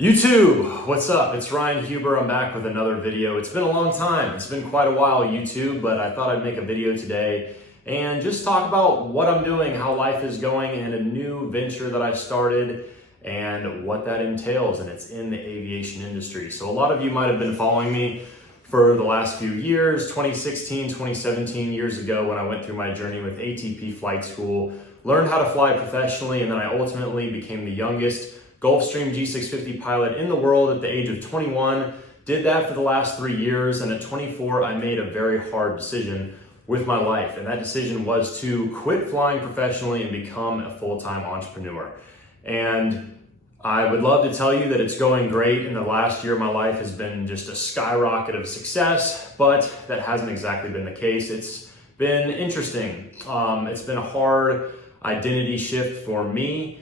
YouTube, what's up? It's Ryan Huber. I'm back with another video. It's been a long time. It's been quite a while, YouTube, but I thought I'd make a video today and just talk about what I'm doing, how life is going, and a new venture that I started and what that entails, and it's in the aviation industry. So a lot of you might have been following me for the last few years, 2016, 2017 years ago when I went through my journey with ATP Flight School, learned how to fly professionally, and then I ultimately became the youngest Gulfstream G650 pilot in the world at the age of 21. Did that for the last 3 years, and at 24, I made a very hard decision with my life, and that decision was to quit flying professionally and become a full-time entrepreneur. And I would love to tell you that it's going great. In the last year, my life has been just a skyrocket of success, but that hasn't exactly been the case. It's been interesting. It's been a hard identity shift for me.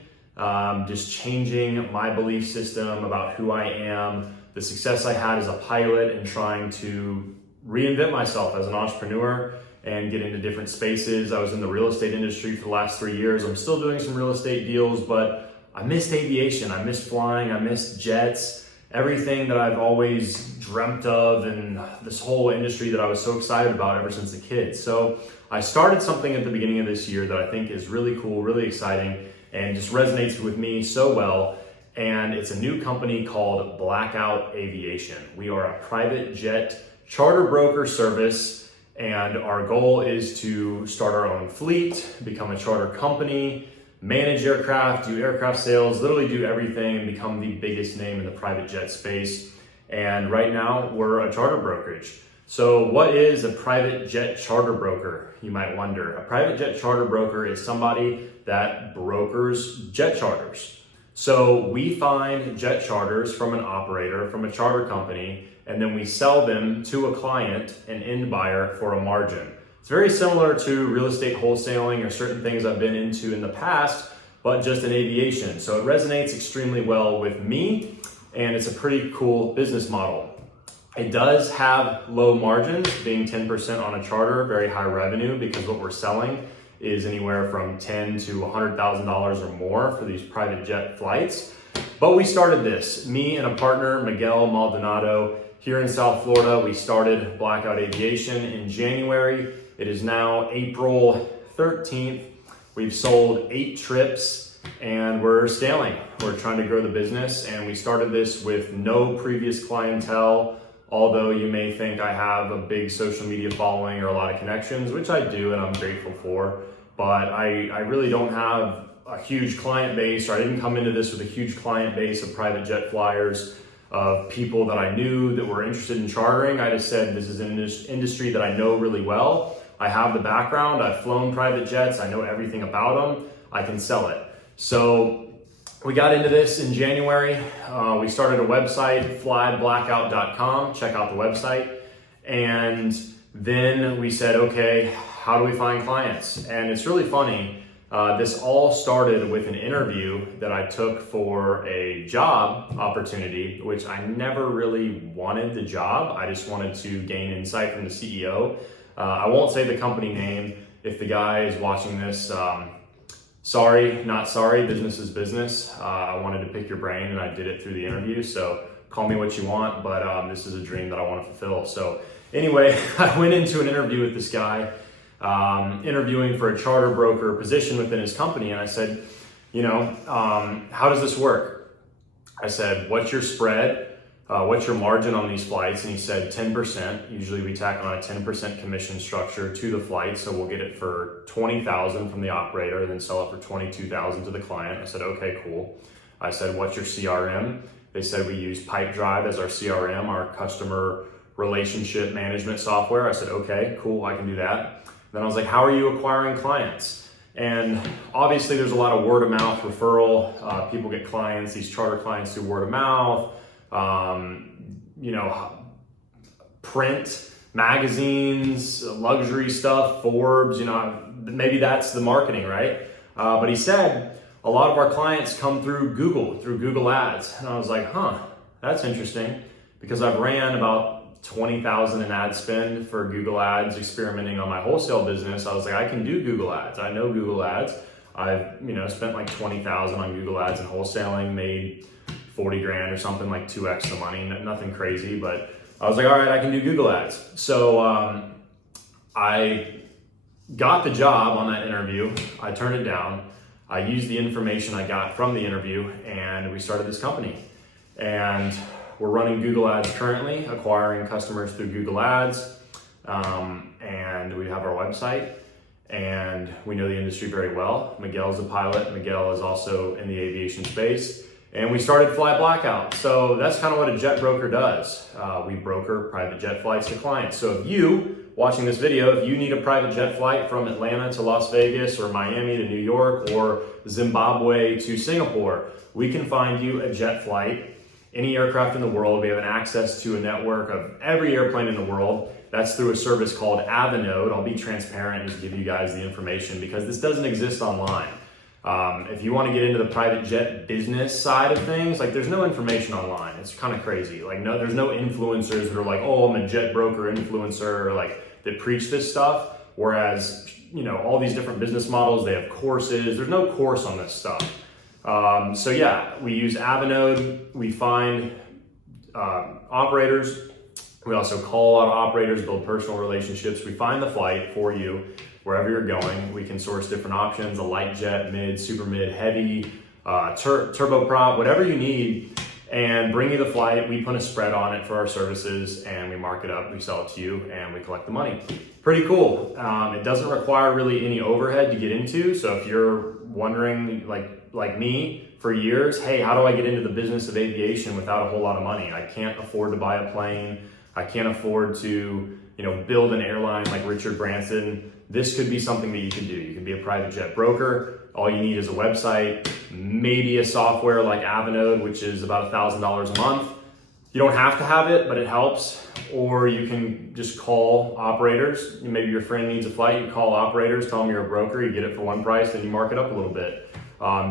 Just changing my belief system about who I am, the success I had as a pilot, and trying to reinvent myself as an entrepreneur and get into different spaces. I was in the real estate industry for the last 3 years. I'm still doing some real estate deals, but I missed aviation. I missed flying. I missed jets, everything that I've always dreamt of, and this whole industry that I was so excited about ever since a kid. So I started something at the beginning of this year that I think is really cool, really exciting, and just resonates with me so well. And it's a new company called Blackout Aviation. We are a private jet charter broker service, and our goal is to start our own fleet, become a charter company, manage aircraft, do aircraft sales, literally do everything and become the biggest name in the private jet space. And right now we're a charter brokerage. So what is a private jet charter broker, you might wonder? A private jet charter broker is somebody that brokers jet charters. So we find jet charters from an operator, from a charter company, and then we sell them to a client, an end buyer, for a margin. It's very similar to real estate wholesaling or certain things I've been into in the past, but just in aviation. So it resonates extremely well with me, and it's a pretty cool business model. It does have low margins, being 10% on a charter, very high revenue, because what we're selling is anywhere from $10,000 to $100,000 or more for these private jet flights. But we started this, me and a partner, Miguel Maldonado, here in South Florida. We started Blackout Aviation in January. It is now April 13th. We've sold 8 trips and we're scaling. We're trying to grow the business, and we started this with no previous clientele. Although you may think I have a big social media following or a lot of connections, which I do and I'm grateful for, but I really don't have a huge client base, or I didn't come into this with a huge client base of private jet flyers, of people that I knew that were interested in chartering. I just said, this is an industry that I know really well. I have the background, I've flown private jets, I know everything about them, I can sell it. So we got into this in January. We started a website, FlyBlackout.com, check out the website. And then we said, okay, how do we find clients? And it's really funny. This all started with an interview that I took for a job opportunity, which I never really wanted the job. I just wanted to gain insight from the CEO. I won't say the company name. If the guy is watching this, sorry, not sorry, business is business. I wanted to pick your brain and I did it through the interview. So call me what you want, but this is a dream that I want to fulfill. So anyway, I went into an interview with this guy, interviewing for a charter broker position within his company. And I said, how does this work? I said, what's your spread? What's your margin on these flights? And he said 10%. Usually we tack on a 10% commission structure to the flight. So we'll get it for $20,000 from the operator, then sell it for $22,000 to the client. I said, okay, cool. I said, what's your CRM? They said, we use Pipedrive as our CRM, our customer relationship management software. I said, okay, cool, I can do that. Then I was like, how are you acquiring clients? And obviously there's a lot of word of mouth referral. People get clients, these charter clients, through word of mouth. Print, magazines, luxury stuff, Forbes, maybe that's the marketing, right? But he said a lot of our clients come through Google ads. And I was like, that's interesting, because I've ran about 20,000 in ad spend for Google ads, experimenting on my wholesale business. I was like, I can do Google ads. I know Google ads. I've spent like 20,000 on Google ads and wholesaling, made 40 grand or something, like 2x the money, nothing crazy, but I was like, all right, I can do Google ads. So I got the job on that interview. I turned it down. I used the information I got from the interview, and we started this company. And we're running Google ads currently, acquiring customers through Google ads. And we have our website, and we know the industry very well. Miguel's a pilot. Miguel is also in the aviation space. And we started FlyBlackout. So that's kind of what a jet broker does. We broker private jet flights to clients. So if you, watching this video, if you need a private jet flight from Atlanta to Las Vegas, or Miami to New York, or Zimbabwe to Singapore, we can find you a jet flight, any aircraft in the world. We have an access to a network of every airplane in the world. That's through a service called Avinode. I'll be transparent and just give you guys the information because this doesn't exist online. If you want to get into the private jet business side of things, like there's no information online. It's kind of crazy. Like there's no influencers that are like, oh, I'm a jet broker influencer, or like that preach this stuff. Whereas, you know, all these different business models, they have courses. There's no course on this stuff. So yeah, we use Avinode. We find operators. We also call out operators, build personal relationships. We find the flight for you wherever you're going. We can source different options, a light jet, mid, super mid, heavy, turboprop, whatever you need, and bring you the flight. We put a spread on it for our services, and we mark it up, we sell it to you, and we collect the money. Pretty cool. It doesn't require really any overhead to get into. So if you're wondering, like me, for years, hey, how do I get into the business of aviation without a whole lot of money? I can't afford to buy a plane. I can't afford to, you know, build an airline like Richard Branson. This could be something that you could do. You could be a private jet broker. All you need is a website, maybe a software like Avinode, which is about $1,000 a month. You don't have to have it, but it helps. Or you can just call operators. Maybe your friend needs a flight, you call operators, tell them you're a broker, you get it for one price, then you mark it up a little bit.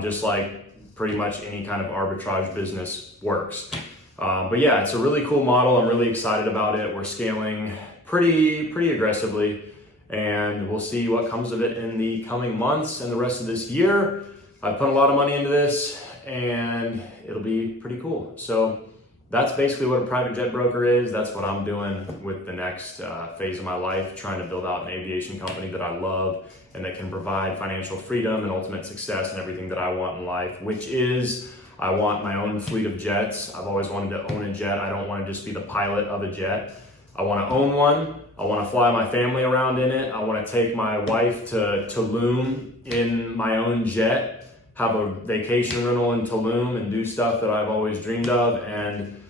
Just like pretty much any kind of arbitrage business works. But yeah, it's a really cool model. I'm really excited about it. We're scaling pretty aggressively, and we'll see what comes of it in the coming months and the rest of this year. I've put a lot of money into this, and it'll be pretty cool. So that's basically what a private jet broker is. That's what I'm doing with the next phase of my life, trying to build out an aviation company that I love and that can provide financial freedom and ultimate success and everything that I want in life, which is I want my own fleet of jets. I've always wanted to own a jet. I don't want to just be the pilot of a jet. I want to own one. I want to fly my family around in it. I want to take my wife to Tulum in my own jet, have a vacation rental in Tulum, and do stuff that I've always dreamed of. And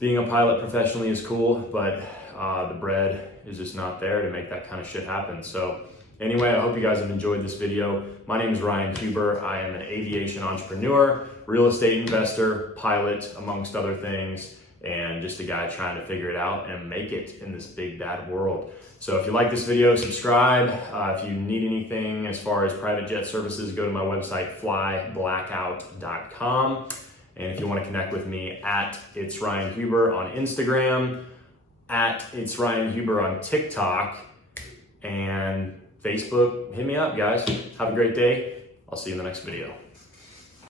being a pilot professionally is cool, but the bread is just not there to make that kind of shit happen. So anyway, I hope you guys have enjoyed this video. My name is Ryan Huber. I am an aviation entrepreneur, real estate investor, pilot, amongst other things, and just a guy trying to figure it out and make it in this big bad world. So if you like this video, subscribe. If you need anything as far as private jet services, go to my website, FlyBlackout.com. And if you want to connect with me, at It's Ryan Huber on Instagram, at It's Ryan Huber on TikTok, and Facebook, hit me up, guys. Have a great day. I'll see you in the next video.